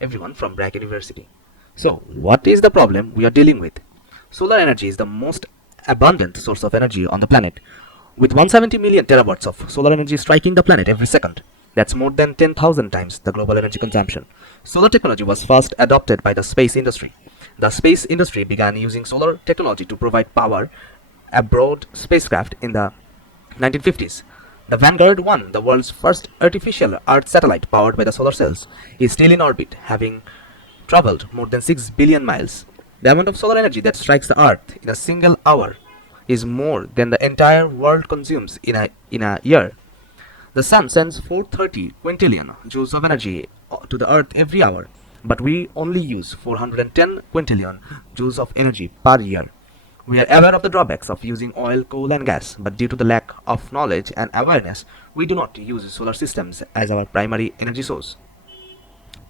everyone from Bragg University. So, what is the problem we are dealing with? Solar energy is the most abundant source of energy on the planet, with 170 million terawatts of solar energy striking the planet every second. That's more than 10,000 times the global energy consumption. Solar technology was first adopted by the space industry. The space industry began using solar technology to provide power aboard spacecraft in the 1950s. The Vanguard 1, the world's first artificial Earth satellite powered by the solar cells, is still in orbit, having traveled more than 6 billion miles. The amount of solar energy that strikes the Earth in a single hour is more than the entire world consumes in a year. The sun sends 430 quintillion joules of energy to the Earth every hour, but we only use 410 quintillion joules of energy per year. We are aware of the drawbacks of using oil, coal, and gas, but due to the lack of knowledge and awareness, we do not use solar systems as our primary energy source.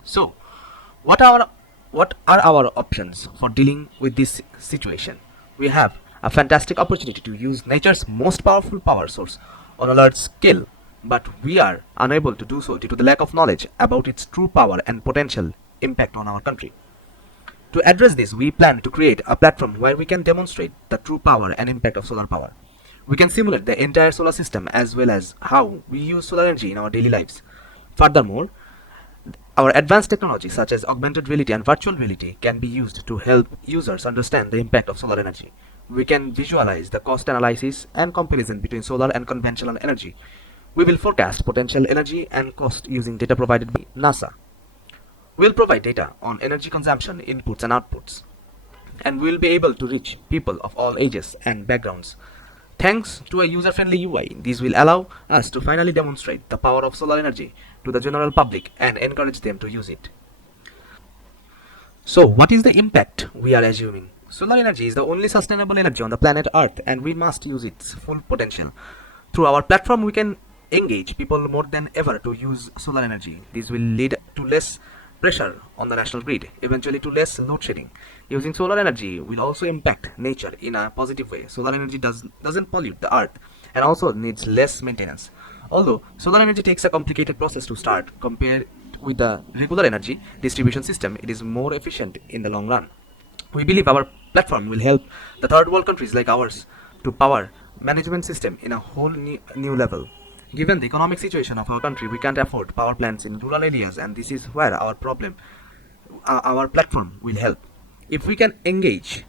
So, what are our options for dealing with this situation? We have a fantastic opportunity to use nature's most powerful power source on a large scale, but we are unable to do so due to the lack of knowledge about its true power and potential impact on our country. To address this, we plan to create a platform where we can demonstrate the true power and impact of solar power. We can simulate the entire solar system as well as how we use solar energy in our daily lives. Furthermore, our advanced technology such as augmented reality and virtual reality can be used to help users understand the impact of solar energy. We can visualize the cost analysis and comparison between solar and conventional energy. We will forecast potential energy and cost using data provided by NASA. We'll provide data on energy consumption, inputs and outputs, and we'll be able to reach people of all ages and backgrounds. Thanks to a user-friendly UI, this will allow us to finally demonstrate the power of solar energy to the general public and encourage them to use it. So, what is the impact we are assuming? Solar energy is the only sustainable energy on the planet Earth, and we must use its full potential. Through our platform, we can engage people more than ever to use solar energy. This will lead to less pressure on the national grid, eventually to less load shedding. Using solar energy will also impact nature in a positive way. Solar energy doesn't pollute the earth and also needs less maintenance. Although solar energy takes a complicated process to start compared with the regular energy distribution system, it is more efficient in the long run. We believe our platform will help the third world countries like ours to power management system in a whole new level. Given the economic situation of our country, we can't afford power plants in rural areas, and this is where our platform will help. If we can engage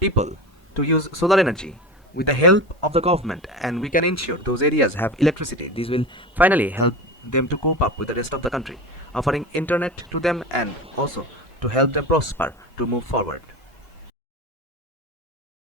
people to use solar energy with the help of the government, and we can ensure those areas have electricity, this will finally help them to cope up with the rest of the country, offering internet to them and also to help them prosper to move forward.